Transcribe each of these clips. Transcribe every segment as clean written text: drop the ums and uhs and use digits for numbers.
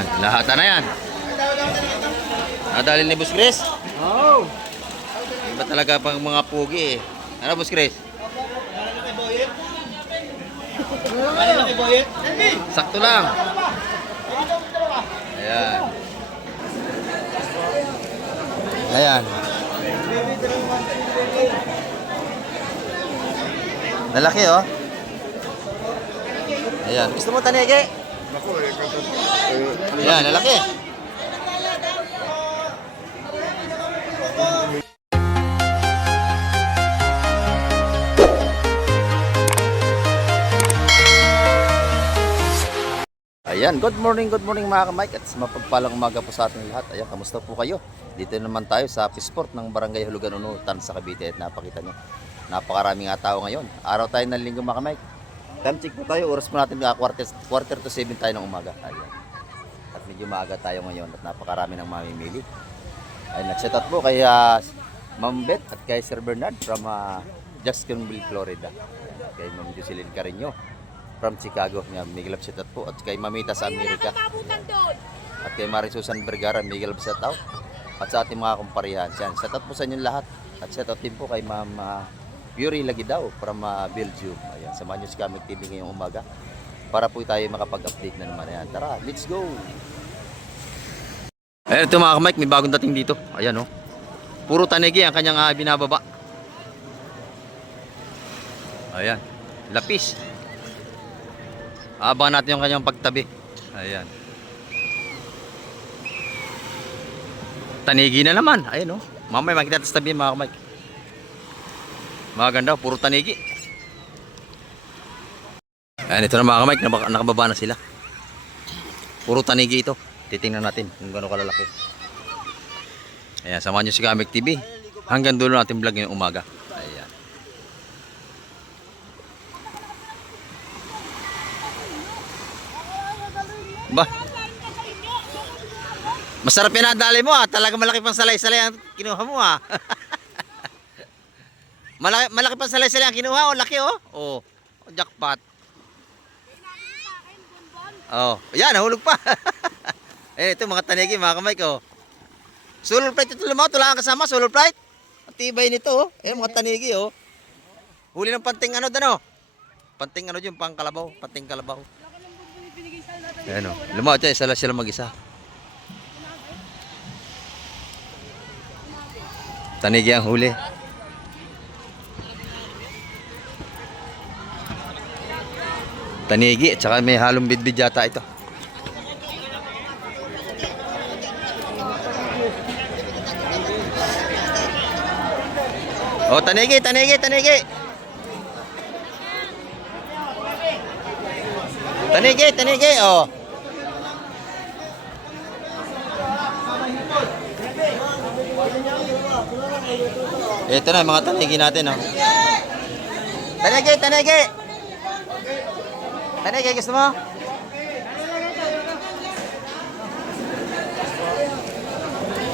Ayan, lahat na yan. Nadali ni Boss Chris? Oh. Iba talaga pang mga pugi eh. Ano Boss Chris? Sakto lang. Ayan. Ayan. Lalaki oh. Ayan. Gusto mo tanigi? Ayan, lalaki. Ayan, good morning mga ka-Mike at mapagpalang umaga po sa ating lahat. Ayan, kamusta po kayo? Dito naman tayo sa Pisport ng Barangay Hulugan Unutan sa Cavite at napakita nyo, napakaraming nga tao ngayon. Araw tayo ng linggo mga ka-Mike. Time check po tayo, oras po natin quarter to 7 tayo ng umaga. Ayan. At medyo maaga tayo ngayon at napakarami ng mamimili. Ayan, nag-set out po kay Ma'am Beth at kay Sir Bernard from Jacksonville, Florida. Ayan, kay Ma'am Jocelyn Carino from Chicago, Miguel Absetat po, at kay Mamita sa Amerika, at kay Marie Susan Vergara, Miguel Absetat, at sa ating mga kumparihan. Set out po sa inyo lahat, at set out din po kay Ma'am Yuri Lagidaw from Belgium. Ayan, samahan nyo si Kamig TV ngayong umaga para po tayo makapag-update na naman. Ayan, tara, let's go! Ayan, ito mga ka-Mike, may bagong dating dito. Ayan o, puro tanigi ang kanyang binababa. Ayan, lapis. Abangan natin yung kanyang pagtabi. Ayan. Tanigi na naman. Ayan o. Mamaya makita sa tabi mga ka-Mike. Maganda, puro tanigi. Ayan, ito na mga ka-Mike. Nakababa na sila. Puro tanigi ito. Titingnan natin kung gano'ng kalalaki. Ayan, samahan nyo si Kamig TV. Hanggang dulo natin vlog ngayong umaga. Ayan. Ba? Masarap yan nadali mo Talaga malaki pang salay-salay ang kinuha mo malaki pang salay-salay ang kinuha laki jackpot. Yan, nahulog pa. Eh, ito mga tanigi mga ka-Mike Sulol plate ito lumaw, tulangan kasama, sulol plate. Ang tibay nito mga tanigi Huli ng panting panting dyan, pang kalabaw, panting kalabaw. Ayan lumaw dyan, isa lang sila mag-isa. Tanigi ang huli. Tanigi, at saka may halong bidbid yata ito. Tanigi. Tanigi, Ito na mga tanigi natin Tanigi. Tanigi, gusto mo?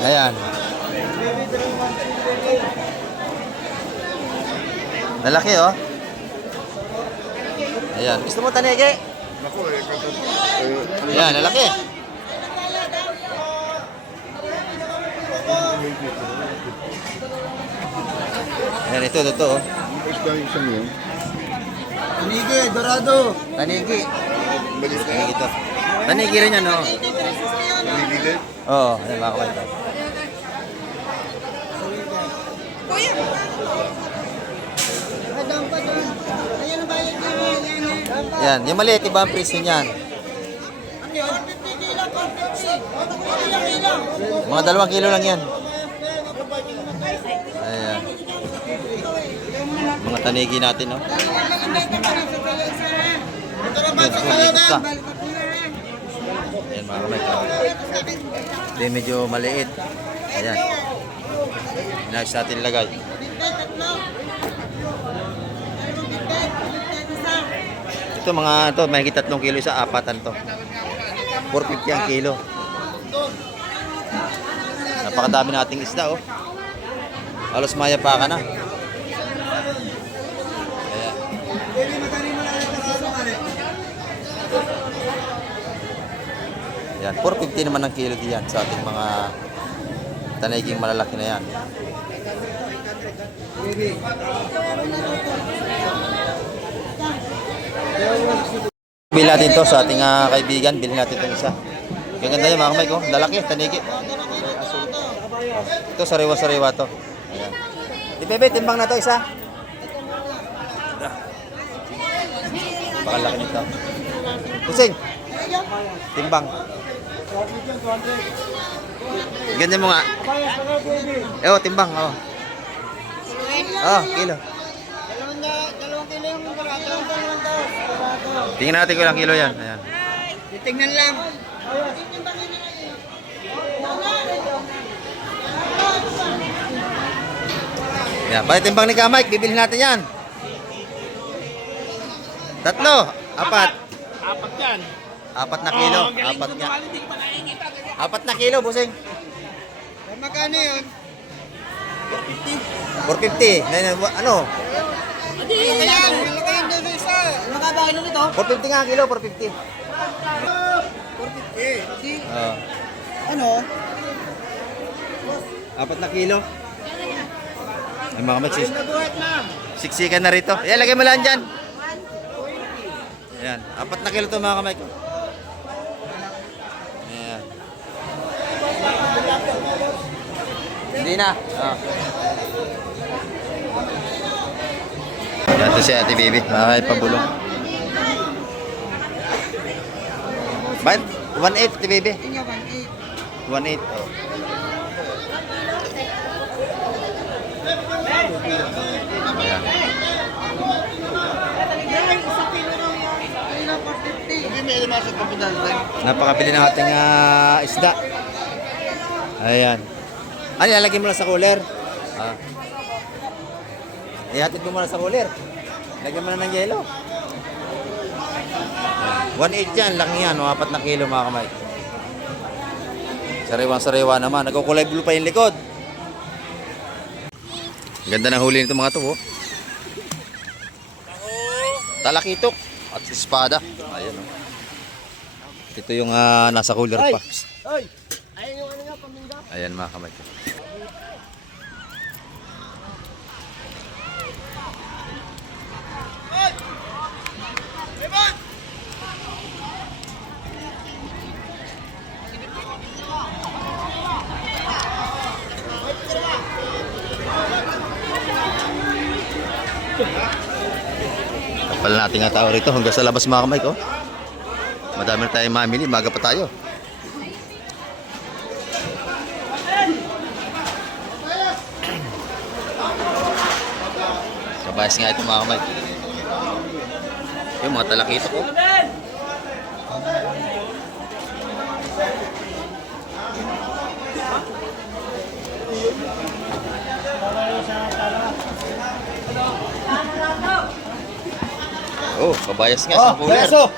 Ayan. Lalaki Ayan, gusto mo tanigi? Ayan, lalaki. Ayan, ito Tanigi, dorado. Tanigi. Tanigi ito. Tanigi rin yan Tanigi din? Oo, ayan mga kapatid. Kuya! Ayan ang bayan niya. Yan, yung maliit, iba ang presyo niyan. Mga 2 kilo lang yan. Ayan. Mga tanigi natin, Yan, ikot ka. Ayan, mga kamay. Hindi, medyo maliit. Ayan. Inayos natin lagay. Ito may 3 kilo sa apatan to. 450 ang kilo. Napakadami nating isda Halos maya pa ka na. Ayan. Yan, 450 naman ang kilo diyan sa ating mga taniging malalaki na yan. Bilhin natin to sa ating kaibigan. Bilhin natin itong isa. Gaganda yun mga kamay ko. Lalaki, tanigi. Ito, sariwa-sariwa to. Ayan. Di bebe, timbang na to isa. Pakalaki nito. Pusing. Timbang. Ganda mo nga. Eh, timbang. Oh. Oh, kilo. 2 kilo yung dorado. Tingnan natin kung ilang kilo yan. Ayan. Titingnan lang. Yan, timbang ni Kamike, bibilhin natin yan. 3, 4. Apat yan. 4 na kilo. 4 nga. 4 na kilo, busing. Magkano yun? 450. Ano? Ayan, malaki yun doon sa isa. Magkabaki nun ito? 450 nga kilo, 450. 450. Oh. Ano? 4 na kilo. Ay mga kamay, Nabuhat na. siksikan na rito. Ayan, lagay mo lang dyan. Ayan, 4 na kilo to mga kamay ko. Ayan. Hindi na. Oh. Ayan, ito si Ate Baby. Makakait pabulong. Bakit? 1.8 Ate Baby. Inyo, 1.8. 1.8. Oh. Ayan. Ay, 1 kilo raw yan. Kilo 450. Hindi may lumasok pa pinalitan. Napakabili ng ating isda. Ayan. Ano, ilalagay mo lang sa cooler. Ihatid mo muna sa cooler. Lagyan mo na ng yelo. 1.8 yan, laki yan. 4 na kilo mga kamay. Sariwang-sariwa naman. Nagkukulay blue pa yung likod. Ganda ng huli nito mga to. Oh. Talakitok at espada. Ayan. Oh. Ito yung nasa cooler pa. Ayan mga kamay. Kapal natin nga tao rito hanggang sa labas mga kamay ko. Madami na tayong mamili, maga pa tayo. Kabayas nga ito mga kamay. Yung mga talakito ko. Oh, kabayas nga sa cooler. Beso!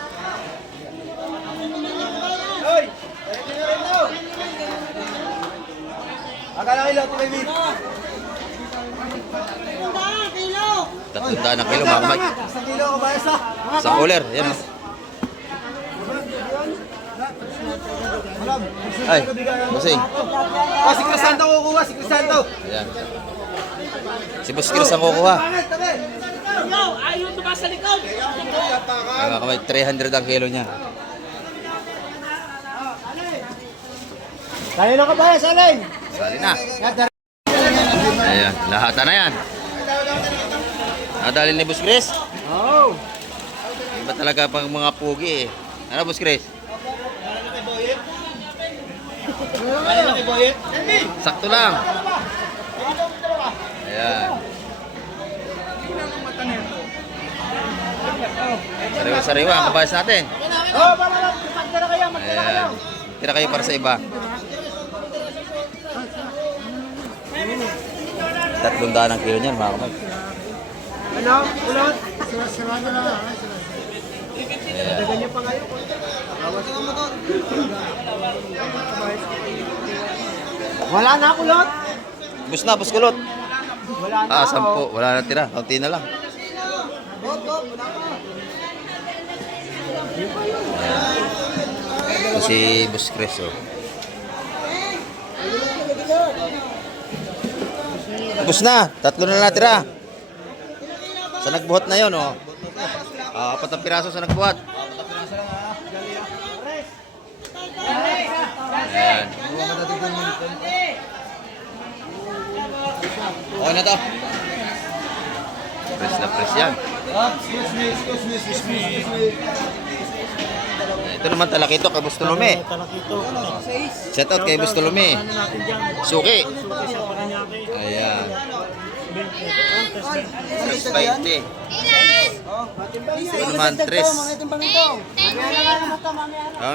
Akala kilo, baby. 300 na kilo mga kamay. 1 kilo, kabayasa. Sa cooler, yan oh. Ay, busing. Si Crisanto kukuha, si Crisanto. Ayan. Si Boss Chris ang kukuha. Ayaw ito ba sa likod? Ay mga kamay, 300 ang kilo niya. Kaya na kabayas, alin? Sali na. Ayan, lahat na yan. Nadali ni Boss Chris. Oo. Iba talaga pang mga pugi eh. Ano Boss Chris? Kaya na kay Boyet? Sakto lang. Ayan. Sariwa-sariwa ang kabayas natin. Oo, para lang. Magtira kayo, magtira kayo. Ayan. Tira kayo para sa iba. 300 ang kilo niyan mga kamay. Ano? Ulot? Ayan. Ganyan pa kayo. Wala na, kulot. Bus na, bus kulot. Wala na. 10. Wala na tira. Kaunti na lang. Ito si Boss Chris, oh. Tapos na, 3 na natira. Sa nagbuhat na yun, oh. 4 na piraso sa nagbuhat. Ayan. Okay na to. Press na press yan. Ito naman talakito kay Bustolome. Shout out kay Bustolome. Suki. Ayan. 320. Ito naman 3.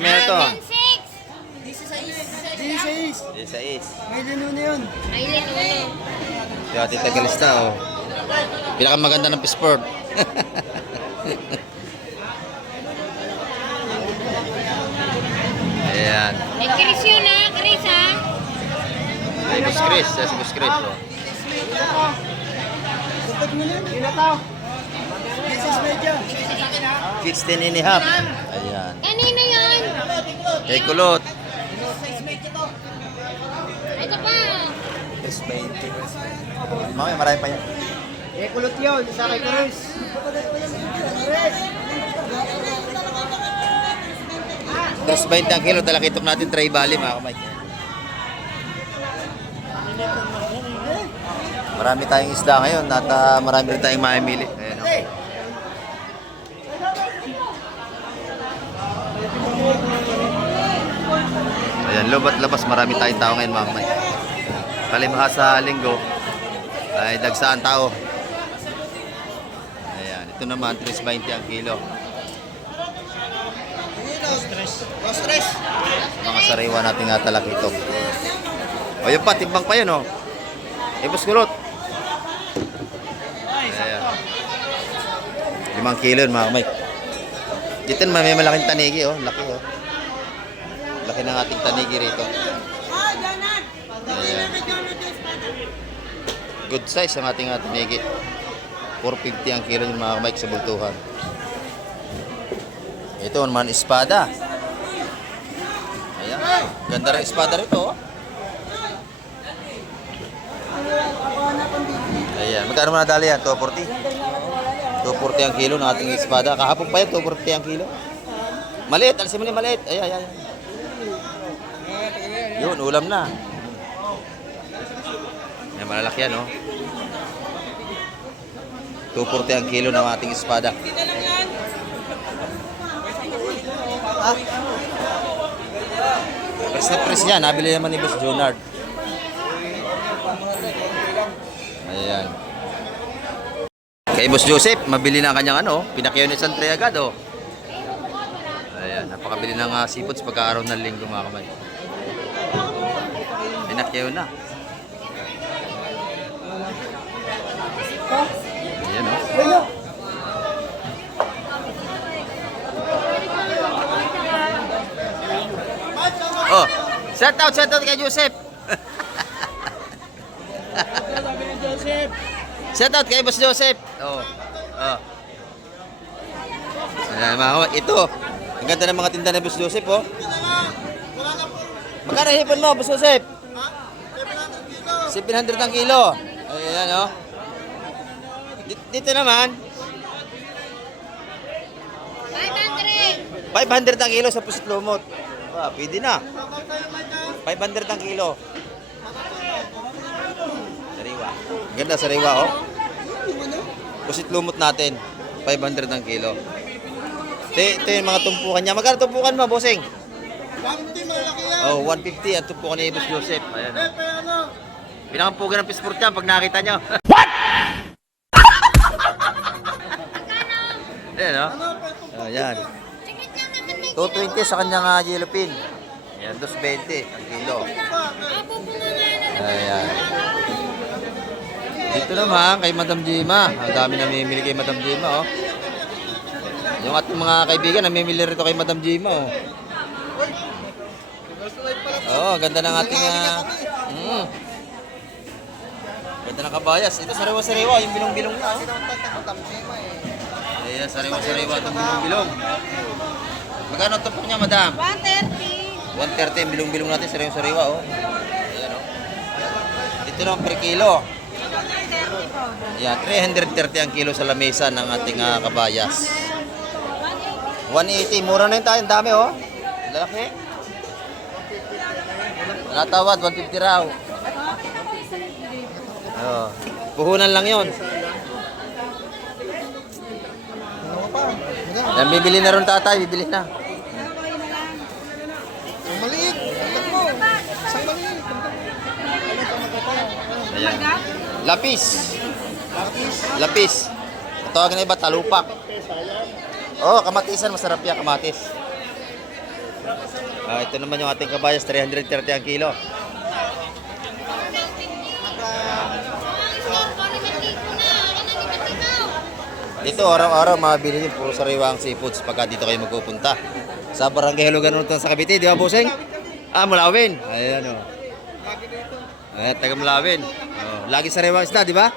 May na to. 16. May lino na yun. Kaya Tita Galista, oh. Pinakamaganda ng Pisport. Ayan. Eh, Chris yun ah, Chris ah. Ay, Boss Chris. Si Boss Chris, oh. Inataw. 16 and a half. Ayan. Kanino yan? Kay Kulot. Ito pa. 320. Mamaya, marami pa yan. Eh, kulot yun. Isa kay Chris. Tapos 20 ang kilo, talakitok natin, tray bali, mga kamay. Marami tayong isda ngayon at marami rin tayong mamimili. Ayan, oh. Ayan, lobat labas, marami tayong tao ngayon, mga kamay. Kalimaha sa linggo ay dagsaan tao. Ayan, ito naman 3.20 ang kilo. Mga sariwa natin nga talakito. O yun pa, timbang pa yun, oh. Boss Kulot. Ayan. 5 kilo yun, mga kamay. Dito naman may malaking tanigi, oh. Laki, oh. Laki ng ating tanigi rito. Ayan. Good size ang ating tanigi. 450 ang kilo yun, mga kamay, sa bultuhan. Ito naman, espada. Ayan. Ganda rin espada rito, oh. Ayan. Magkano mo nadali yan? 240? 240 ang kilo ng ating espada. Kahapon pa yan, 240 ang kilo. Maliit. Alisin mo na maliit. Ayan, ayan. Yun, ulam na. Ayan, malalaki yan, oh. 240 ang kilo ng ating espada. Press na press niya. Nabili naman ni Boss Jonard. Ayan. Kay Boss Joseph, mabili na ang kanyang ano, pinakyaw ni Santre agad, oh. Ayan, napakabili ng seafood sa pagkaaraw ng linggo, mga kamay. Pinakyaw na. Ayan, oh. Oh, shout out kay Joseph. Shout out kay Boss Joseph. Oh. Oh. Ayan, mga kamay. Ito, ang ganda ng mga tinda ni Boss Joseph, oh. Magkano hipon mo, Boss Joseph? 700 ang kilo. Ayan, oh. Dito naman, 500. 500 ang kilo sa Pusit Lumot. Ah, pwede na. 500 ang kilo. Sariwa. Ganda sariwa, oh. Pusit Lumot natin. 500 ang kilo. Ito yung mga tumpukan niya. Magkano tumpukan mo, bossing? 150 malaki yan. Oh, 150 ang tumpukan ni Boss Joseph. Ayan, oh. Pinakampugan ng pisport niya pag nakita nyo. What? Ayan, oh. Ayan. 220 sa kanyang yellow pin. Ayan, 220 ang kilo. Ayan. Dito naman kay Madam Jima. Ang dami namimili kay Madam Jima, oh. Yung ating mga kaibigan namimili rito kay Madam Jima, oh. Oh, ganda ng ating ganda ng kabayas. Ito sariwa-sariwa, yung bilong-bilong na, oh. Ayan, sariwa-sariwa itong bilong-bilong. Magkano ito po niya, madam? 130. 130 ang bilong-bilong natin, sariwa-sariwa, oh. Ayan, oh. Dito naman per kilo. Ayan, 330 ang kilo sa lamesa ng ating kabayas. 180, mura na yun tayo, ang dami, oh. Lalaki. Natawad, 150 raw. Oh, puhunan lang yun. Yan, bibili na rin tatay, bibili na. Ang maliit. Tingnan mo. Isang maliit. Ayan. Lapis. Lapis. Tawagin na iba, talupak. Oh, kamatisan, masarap yan, kamatis. Ito naman yung ating kabayas, 330 ang kilo. Dito, araw-araw, mabili yung puro sariwa ang seafoods pagka dito kayo magpupunta. Sa Barangay Hulugan sa Cavite, di ba, Buseng? Mulawin. Ayan, o. Ayan, taga Mulawin. Oh, lagi sariwa ang isda, di ba?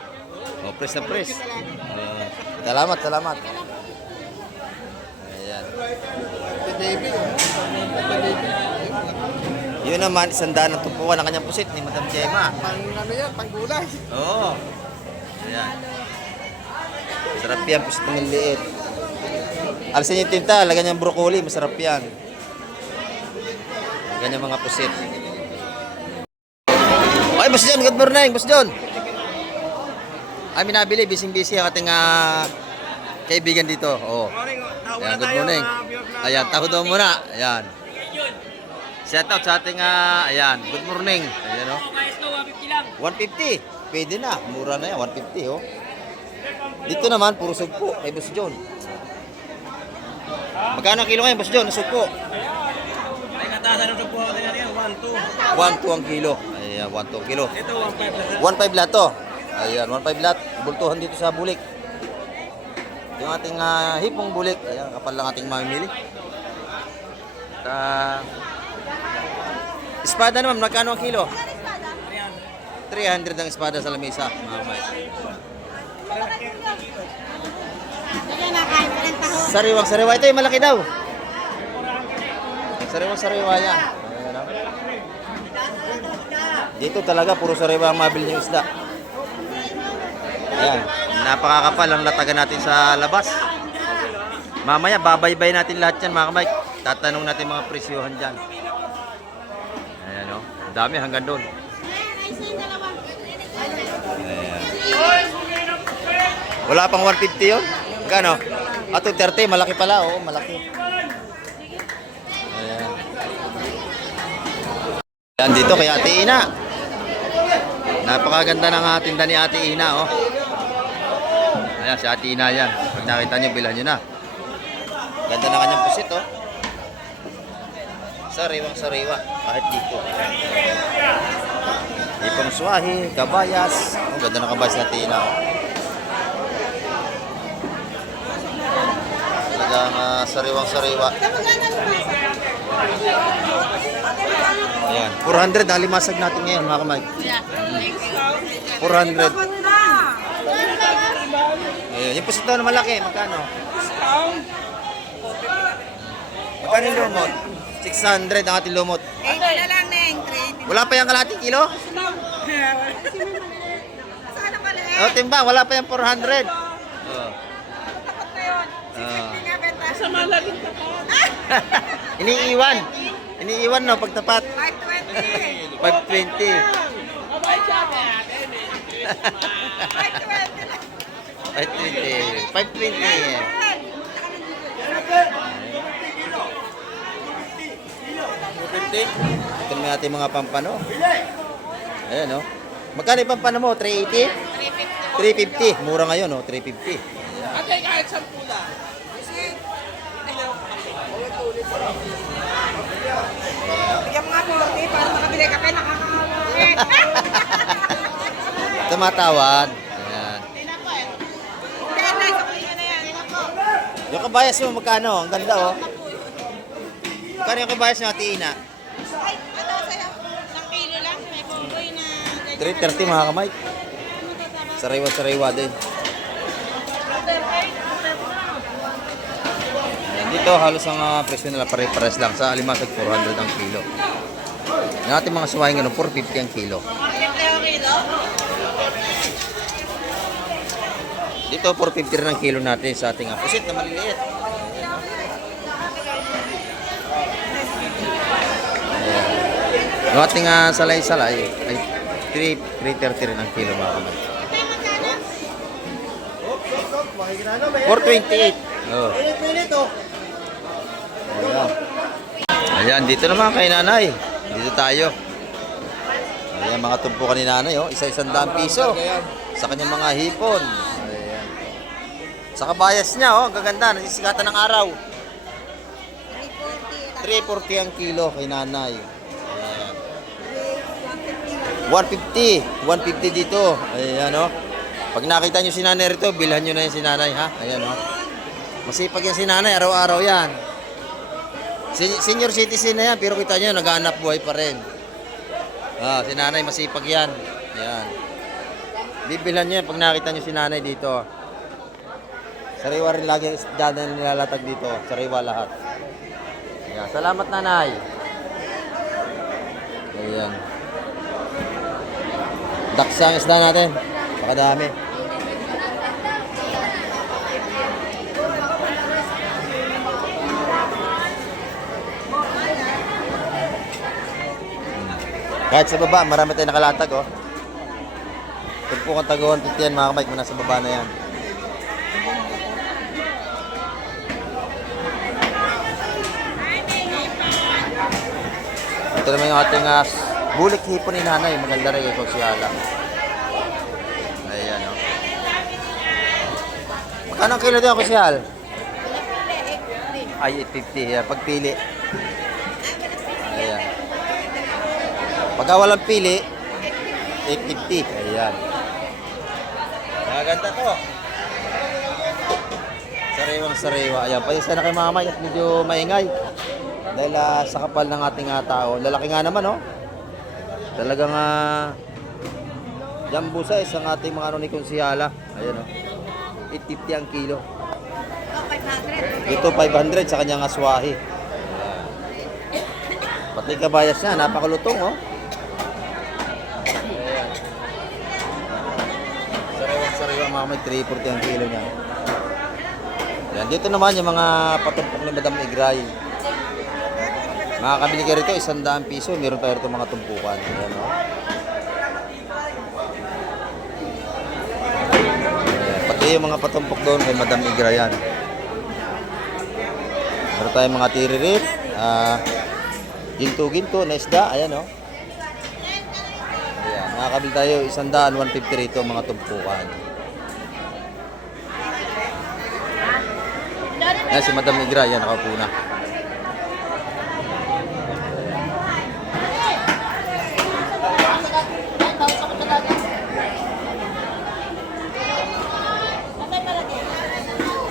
Oh, press na press. Salamat, salamat. Ayan. Baby. Yun naman, 100 ang tupuan ng kanyang pusit ni Madam Gemma. Pang ano yan, pang gulay. Oo. Ayan. Masarap yan, pusit ng liit. Alisin yung tinta, lagyan niyang broccoli, masarap yan. Ganyan mga pusit. Ay, Boss John, good morning, Boss John. Ay, minabili, busy-busy ang ating kaibigan dito. Oo. Ayan, good morning. Ayan, taho daw muna. Ayan. Shout out sa ating, ayan, good morning. Ayan, o. 150. Pwede na, mura na yan, 150, oh. Dito naman, puro sugpo kay Boss John. Magkano ang kilo ngayon, Boss John, sugpo? Ay, katasan ng sugpo natin yan, 1-2. 1-2 ang kilo. Ayan, 1-2 ang kilo. Ito, 1-5 na. 1.5 lahat to. Ayan, 1.5 lahat. Bultuhan dito sa bulik. Yung ating hipong bulik. Ayan, kapal lang ating mamimili. At, espada naman, magkano ang kilo? 300 ang espada sa lamesa, mga kamay. Sariwang sariwa. Ito yung malaki daw. Sariwang sariwa yan. Ayan, oh. Dito talaga, puro sariwa ang mabili yung isda. Ayan, napakakapal ang latagan natin sa labas. Mamaya, babaybay natin lahat yan, mga kamay. Tatanong natin mga presyohan dyan. Ayan, o. Ang dami hanggang doon. Ayan. Wala pang 150 yun? Gano? Ato 30, malaki pala. Oo, malaki. Ayan. Ayan, dito kay Ate Ina. Napakaganda ng tinda ni Ate Ina, oh. Ayan, si Ate Ina yan. Pag nakita nyo, bilhan nyo na. Ganda na kanyang pusit, oh. Sariwang-sariwa. Kahit dito. Ipang swahi, kabayas. Oh, ganda ng kabayas ni Ate Ina, oh. Talagang sariwang-sariwa. Ayan. 400 ang limasag natin ngayon, mga kamay. 400. Ayan. Yung pusit daw na malaki, magkano? Magkano yung lumot? 600 ang ating lumot. Ito na lang, Neng. Wala pa yung kalating kilo? Sana pala eh. O, timbang, wala pa yung 400. Oh. Tapat na yun. Ah. Hindi nga benta. Sa malalim ka pa. Iniiwan. Iniiwan, no, pagtapat. 520. 520. Mabay siya. 520. 520. Ito naman natin mga pampano. Ayan, no. Magkano yung pampano mo? 380? 350. Mura ngayon, no? 350. Ate, kahit 10 lang. Bigyan mo nga po, para makabili ka kayo, nakakawin. Tumatawad. Ayan. Kaya na, sabihin na yan. Yung kabayas mo, magkano? Ang ganda, oh. Magkano yung kabayas ng Ate Ina? Ay, ano sa'yo? 1 kilo lang, may bonggoy na... 330, mga kamay. Sariwa-sariwa din. Ayan, dito Ito halos ang presyo nila pare-pares lang sa alimasag 400 ang kilo. Yung ating mga suwayang ano, 450 ang kilo. Dito 450 rin ang kilo natin sa ating pusit na maliliit. Ayan. Yung ating salay-salay ay 330 rin ang kilo mga kamay. 428. Oh. Pilit oh. Ayan. Ayan, dito naman kay nanay. Dito tayo. Ayan, mga tumpukan ni nanay, oh. Isa-100 piso. Sa kanyang mga hipon. Ayan. Sa kabayas niya, oh. Ang gaganda. Nasisikatan ng araw. 340 ang kilo kay nanay. Ayan. 150. 150 dito. Ayan, oh. Pag nakita nyo si nanay rito, bilhan nyo na yan si nanay, ha? Ayan, oh. Masipag yan si nanay. Araw-araw yan. Senior citizen na yan, pero kita nyo, naghahanap buhay pa rin. Si nanay, masipag yan. Ayan. Bibilhan nyo yan pag nakita nyo si nanay dito. Sariwa rin lagi dyan na nilalatag dito. Sariwa lahat. Ayan. Salamat nanay. Ayan. Daksa ang isda natin. Pakadami. Kahit sa baba, marami tayong nakalatag, oh. Tumpukan taguan, 50 yan, mga kamay, kung nasa baba na yan. Ito naman yung ating bulik hipon ni nanay, maganda rin yung konsyala. Ayan, oh. Magkano ang kilo din ang konsyal? Ay, 850, yan, pagpili. Ayan. Pagka walang pili, 850. Ayan. Maganda to. Sariwang sariwa. Ayan, paisa na kay mama at medyo maingay. Dahil sa kapal ng ating tao. Lalaki nga naman, oh. Talagang jumbo size ang ating mga ni konsyala. Ayan, oh. 850 ang kilo. Ito 500 sa kanyang aswahi. Ayan. Pati kabayas niya, napakalutong, oh. Sariwa mga may 340 ang kilo niya. Yan, dito naman yung mga patumpok ni Madam Igray. Makakabili ka rito, 100 piso. Meron tayo rito mga tumpukan. Ayan, no? Ayan, pati yung mga patumpok doon kay Madam Igray yan. Meron tayong mga tiririt. Ginto-ginto na isda. Ayan, no? Ayan, makakabili tayo 100, 150 rito mga tumpukan. Ayan si Madam Negra, yan nakaupo na.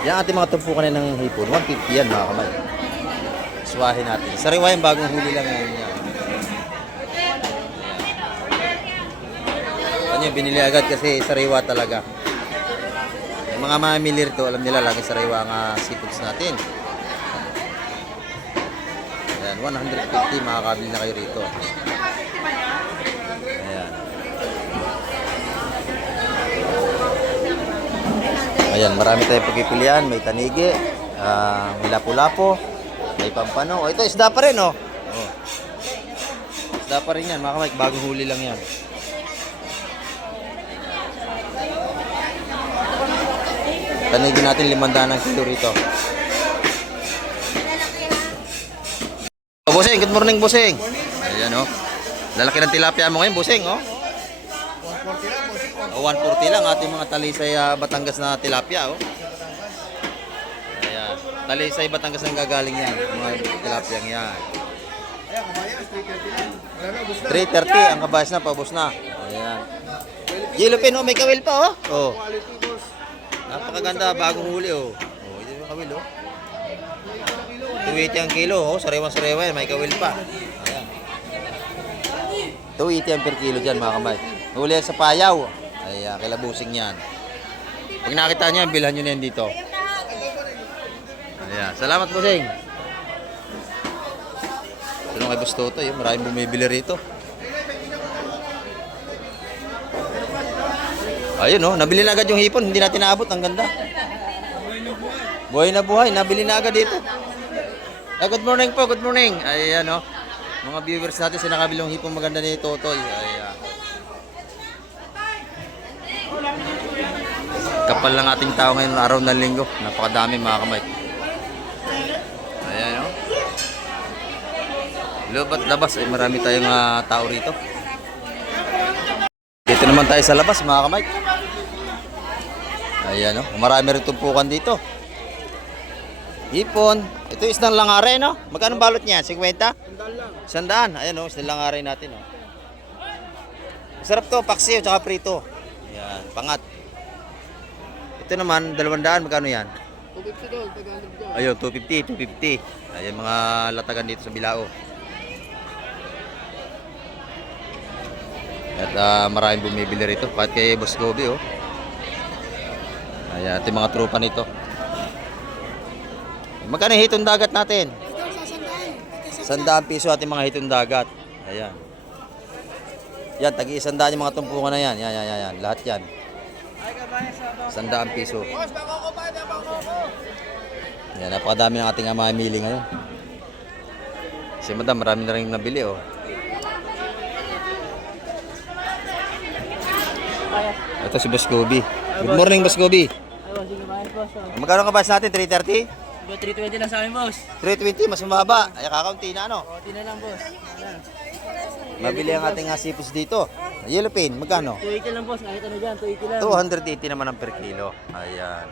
Yan ating mga tumpukan ng hipon, 150 yan mga kamay. Suwahin natin. Sariwa yung bagong huli lang ngayon yan. Ano binili agad kasi sariwa talaga. Yung mga mamimili rito, alam nila lagi sariwa ang seafoods natin. Ayan, 150 makakabili na kayo rito. Ayan. Ayan, marami tayong pagpipilian. May tanigi, may lapu-lapo, may pampano. Oh, ito isda pa rin, oh. Oh. Isda pa rin yan, mga kamay, bagong huli lang yan. Tanigin natin 500 ang kilo rito. Oh, Busing, good morning, Busing. Ayan, oh. Lalaki ng tilapia mo ngayon, Busing, oh. 140 lang ating mga talisay Batangas na tilapia, oh. Ayan. Talisay Batangas ang gagaling yan, mga tilapia yan. 330 ang kabayas na, paubos na. Ayan. Yellow pin, oh, may kawil pa, oh. Oh. Napakaganda, bagong huli, oh. Oh, ito yung kawil, oh. 280 ang kilo, oh. Sariwang-sariwa yan, may kawil pa. Ayan. 280 ang per kilo dyan, mga kamay. Huli yan sa payaw. Ayan, kilabusing yan. Pag nakita niya, bilhan nyo na yan dito. Ayan. Salamat po, Sing. Ito kay Boss Toto, yun. Maraming bumibili rito. Ayun, oh. Nabili na agad yung hipon. Hindi natin naabot. Ang ganda. Buhay na buhay. Nabili na agad dito. Good morning po. Good morning. Ayan, oh. Mga viewers natin sa nakabilong hipon maganda ni Totoy. Ayan. Kapal lang ating tao ngayon araw ng linggo. Napakadami mga kamay. Ayan, oh. Lubat labas ay marami tayong tao rito. Dito naman tayo sa labas mga kamay. Ayan, oh. Marami rin tumpukan dito. Hipon. Ito isang langare, no? Magkano balot niya? 50? 100. Ayan, oh. Isang langare natin, oh. Masarap to. Paksiw tsaka prito. Ayan. Pangat. Ito naman, 200. Magkano yan? 250 doon, tagalog doon. Ayun, 250. Ayan, mga latagan dito sa Bilao. At maraming bumibili rito. Kahit kay Boss Gobi, oh. Ayan, ito yung mga trupa nito. Magkano yung hitong dagat natin? Ito, 100 piso ating mga hitong dagat. Ayan. Yan, tagi-100 yung mga tumpukan na yan. Yan. Lahat yan. 100 piso. Yan, napakadami ng ating mamimili ngayon. Si Madam, marami na rin nabili, oh. Ito si Boss Gobi. Good morning, Boss Gobi. Magkano ka ba natin? 330? 320 lang sa amin, boss. 320, mas mababa. Ay, kakaunti na, ano? Konti na lang, boss. Mabili ang ating sipos dito. Yellow pin, magkano? 280 lang, boss. Kahit ano dyan, 280 lang. 280 naman ang per kilo. Ayan.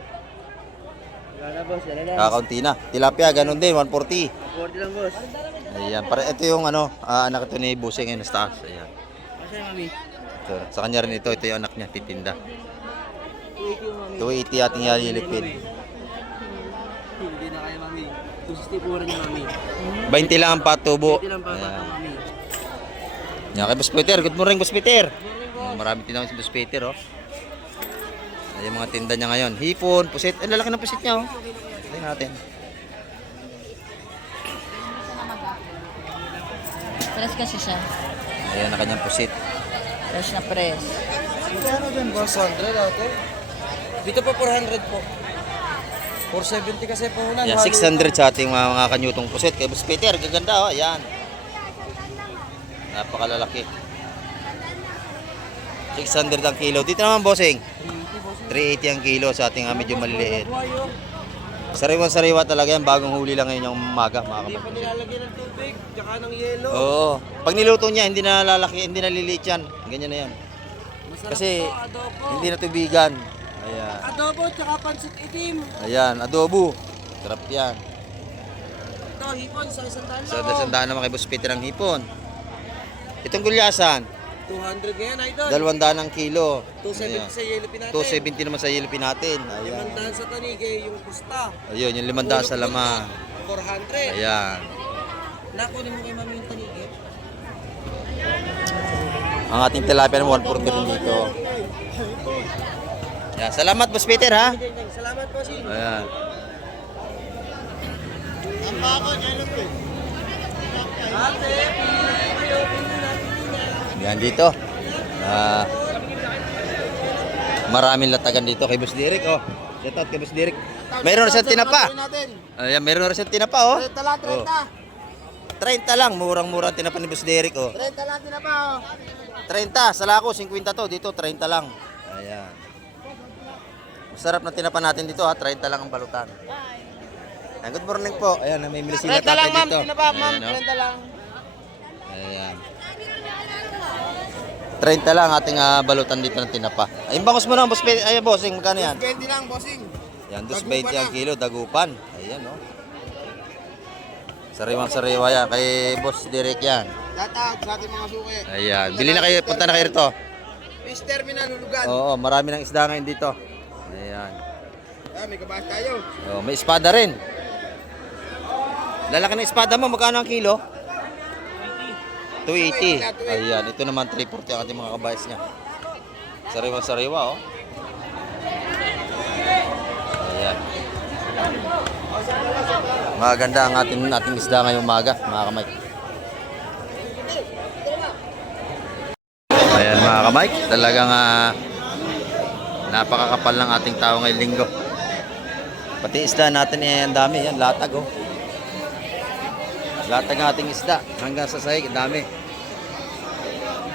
Wala na, boss. Wala na. Kakaunti na. Tilapia, ganun din, 140. 40 lang, boss. Ayan. Ito yung anak ito ni Busing ngayon sa taas. Ayan. Kasi, mami. So, sa kanya rin ito yung anak niya, titinda. 280 yung mami. 280 ating yellow pin. Hindi na kaya, mami. 260 puro niya, mami. 20 lang ang patubo. 20 lang pa, Ayan. mami. Yan kay Boss Peter. Good morning, Boss Peter. Maraming tinawag si Boss Peter, oh. Ayan mga tinda niya ngayon. Hipon, pusit. Ang lalaki ng pusit niya, oh. Tingnan natin. Tres kasi siya. Ayan na kanyang pusit. Fresh na press. Ano din, boss? 100 ate? Dito po 400 po. 470 kasi po ulan. Ayan, 600 sa ating mga kanyutong pusit. Kay Boss Peter, gaganda, oh. Ayan. Napakalalaki. 600 ang kilo. Dito naman, bossing. 380 ang kilo sa ating medyo maliliit. Sariwan-sariwa talaga yan. Bagong huli lang ngayon yung umaga, mga Hindi pa kapatid. nilalagyan ng tubig, tsaka ng yelo. Oo. Pag niluto niya, hindi na lalaki, hindi na liliit yan. Ganyan na yan. Kasi hindi na tubigan. Ayan. Adobo, tsaka pansit itim. Ayan, adobo. Sarap yan. Ito, hipon sa isang daan Sa lang. dasandaan naman kay Boss Peter ang hipon. Itong gulyasan, 200 ngayon, idol. 200 ang kilo. 270 Ayan. sa yelo natin. 270 naman sa yelpin natin. Ayan. 500 sa tanige, yung pusta. Ayun, yung 500 sa lama. 400. Ayan. Nakunin mo kay mami yung tanige. Ang ating tilapia naman 140 rin dito. Ayan. Salamat, Boss Peter, ha? Salamat po, si. Ayan. Ate, pili na kayo, pili na. Yan dito. Maraming latagan dito kay Boss Derek, oh. Shout out kay Boss Derek. Mayroon na siyang tinapa. Ayan, mayroon na siyang tinapa, oh. 30 lang, 30. Oh. 30 lang, murang-murang tinapa ni Boss Derek, oh. 30 lang din na pa, oh. 30, sa Lako 50 to, dito 30 lang. Ayan. Masarap na tinapa natin dito, ha. 30 lang ang balutan. Ayan, good morning po. Ayan, may milisila 30 tatay lang, ma'am. dito. Tinapa, ma'am. Ayan, oh. 30 lang. Ayan. 30 lang ating balutan dito ng tinapa. Ay, bangos mo na, boss. Ay, bossing, magkano yan? 20 lang, bossing. Yan, 220 Dagupan ang na. kilo, dagupan. Ayan, oh. Sariwang-sariwa yan. Kay Boss Derek yan. Shout out sa ating mga suki. Ayan. Bili na kayo, punta na kayo rito. Fish terminal, Hulugan. Oo, marami ng isda ngayon dito. Ayan. May kabahas tayo. Oh, may espada rin. Lalaki ng espada mo, magkano ang kilo? 280. Ayan, ito naman 340 ang ating mga kabayas niya. Sariwa-sariwa, oh. Ayan. Maganda ang ating isda ngayong umaga, mga kamay. Ayan mga kamay, talagang napakakapal ng ating tao ngayong linggo. Pati isda natin ang dami, yan, latag oh. Latag ang ating isda, hanggang sa sahig, ang dami.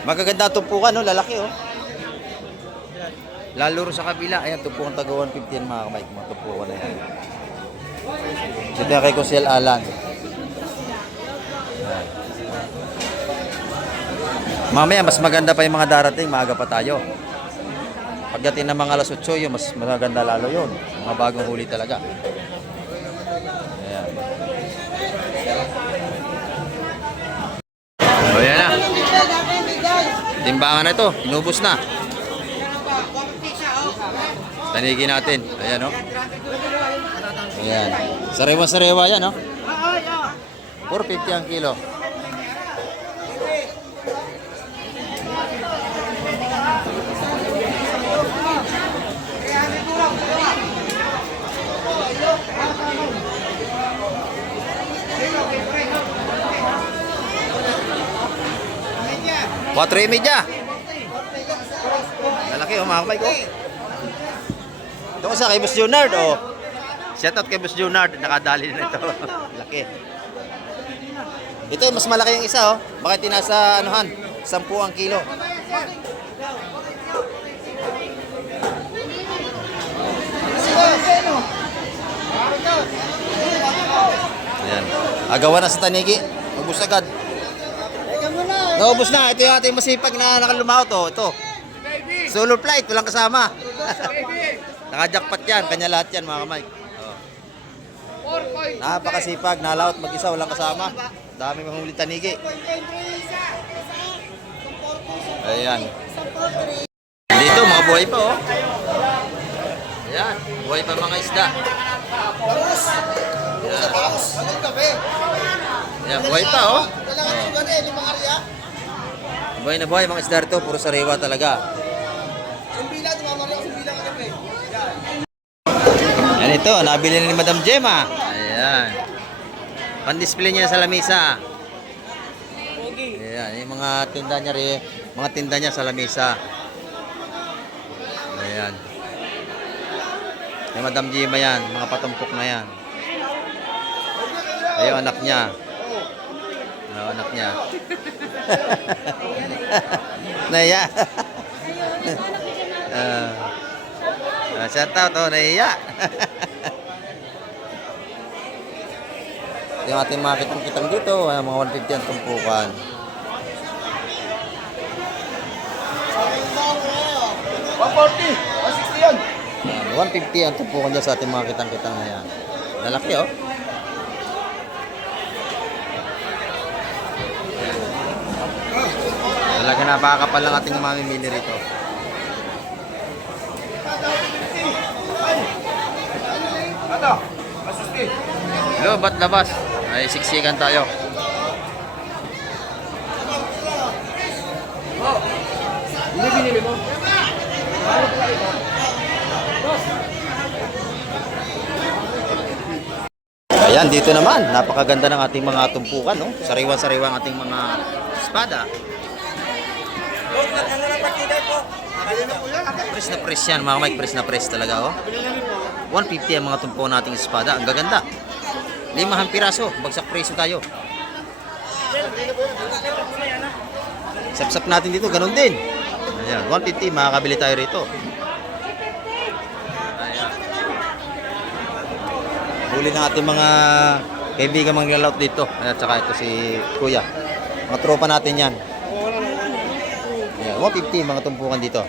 Magaganda tumpukan, no? Lalaki oh. Lalo rin sa kabila, ayan, tumpukan taga 150 yan mga kamay, mga tumpukan na yan. Dito yan kay Kusiel Alan. Ayan. Mamaya, mas maganda pa yung mga darating, maaga pa tayo. Pagdating ng mga alas 8, yun, mas maganda lalo yun. Mga bagong huli talaga. Ayan. O yan na. Timbangan na ito. Inubos na. Tanigin natin. Ayan o. Ayan. Sariwa-sariwa yan o. 450 ang kilo. Kuatro y media. Lalaki oh mga kabay ko. Ito ko sa kay Boss Junard oh. Shout out kay Boss Junard, nakadali na ito. Laki. Ito mas malaki yung isa oh. Bakit tinasa anuhan? 10 ang kilo. Ayan. Agawan na sa tanigi. Ubus agad. Naubos na. Ito yung ating masipag na nakalumaw to. Ito. Solo flight. Walang kasama. Naka-jackpot yan. Kanya lahat yan mga kamay. Oh. Napakasipag. Nalaot mag-isa. Walang kasama. Dami mga huli tanigi. Ayan. Dito mga buhay pa oh. Ayan. Buhay pa mga isda. Ayan. Ayan. Buhay pa oh. Buhay na buhay mga isda rito, puro sariwa talaga. Yan ito, nabili na ni Madam Gemma. Ayan. Pan-display niya sa lamisa. Ayan, yung mga tinda niya rin, mga tinda niya sa lamisa. Ayan. Yung Madam Gemma yan, mga patumpok na yan. Ayun anak niya. Anak niya. Naiya. Shout out oh, naiya. Yung ating mga kitang dito, mga 150 ang tumpukan. Yan, 150 ang tumpukan dyan sa ating mga kitang na yan. Lalaki oh. Talaga napakakapal lang ating mamimili rito. Lobat labas. Ay siksikan tayo. Ayan, dito naman. Napakaganda ng ating mga tumpukan. No? Sariwan-sariwa ang ating mga espada. Press na press yan mga Mike, press na press talaga oh. 150 ang mga tumpo nating espada, ang gaganda. 5 piraso, bagsak preso tayo. Sap-sap natin dito, ganun din. Ayan, 150, makakabili tayo rito. Ayan. Huli ng ating mga kaibigan manglalaut dito. At saka ito si Kuya. Mga tropa natin yan. 150 mga tumpukan dito.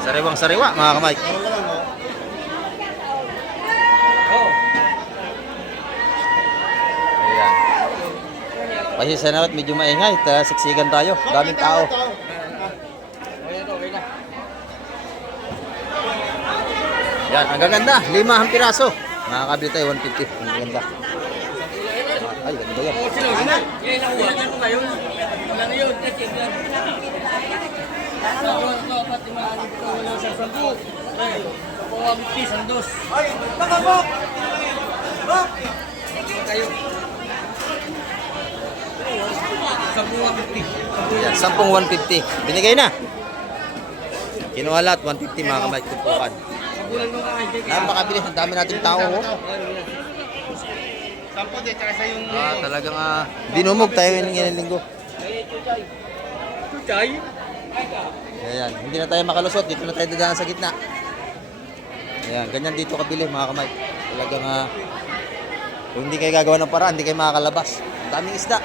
Sariwang sariwa mga kamay. Ayan. Pasensya na at medyo maingay. Siksikan tayo. Daming tao. Yan, ang gaganda. 5 ang piraso. Makakabili tayo 150. Ang ganda. Ay, ganda yan. Sampu 150, sandos. Kayo. Sampu 150. Yan, 10-150. Binigay na. Kinuha lahat, 150 mga kamay, tumpukan. Sabulan mo ka kayo. Napakabilis, ang dami nating tao. Oh. Sampu din, tsaka sa yung... Talagang dinumog tayo ng linggo. Chuchay. Ayan, hindi na tayo makalusot, dito na tayo dadaan sa gitna. Ayan, ganyan dito kabili mga kamay. Talagang kung hindi kayo gagawa ng paraan, hindi kayo makakalabas. Daming isda.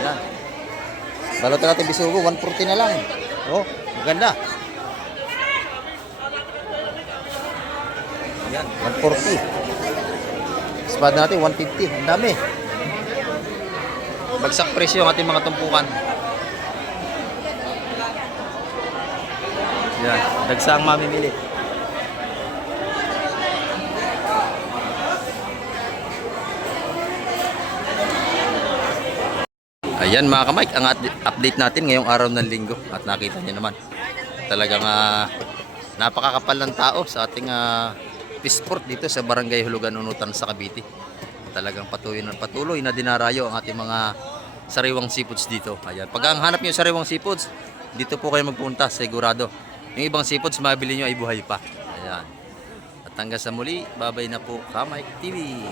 Ayan. Balutan natin bisugo, 140 na lang. Oh, maganda. Ayan, 140. Espada natin, 150. Ang dami. Bagsak presyo ang ating mga tumpukan. Yan, dagsang mamimili. Ayan mga kamay, ang update natin ngayong araw ng linggo. At nakita niyo naman, talagang napakakapal ng tao sa ating Pisport dito sa Barangay Hulugan, Unutan sa Cavite. Talagang patuloy na dinarayo ang ating mga sariwang seafoods dito. Ayan, pag ang hanap niyo sariwang seafoods, dito po kayo magpunta, sigurado. Yung ibang seafoods mabili nyo ay buhay pa. Ayan. At hanggang sa muli, babay na po, Kamay TV.